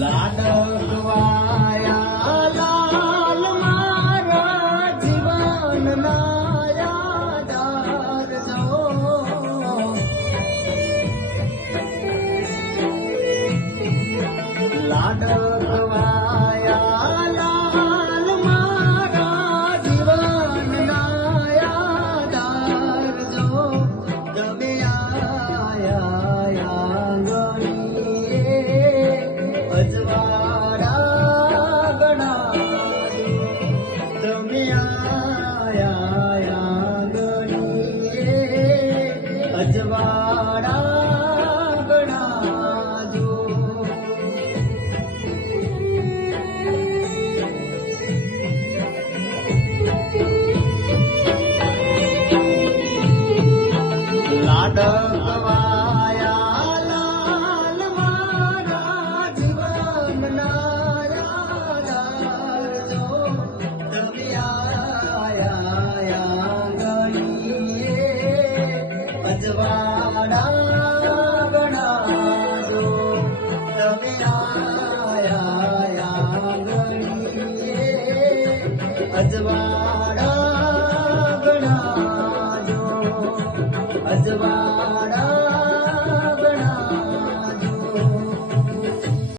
લાડકવાયા લાલ મારા જીવનના યાદાર જો લાડકવાયા લાલ મારા જીવનના યાદાર જો તમે આયા અજવાળા ગણા તમે આયા ગણીએ અજવાળા ગણાજો લાડકવાયા લાલ મારા જીવનના યાદાર જો તમે આયા ગણીએ અજવાળા ગણાજો તમે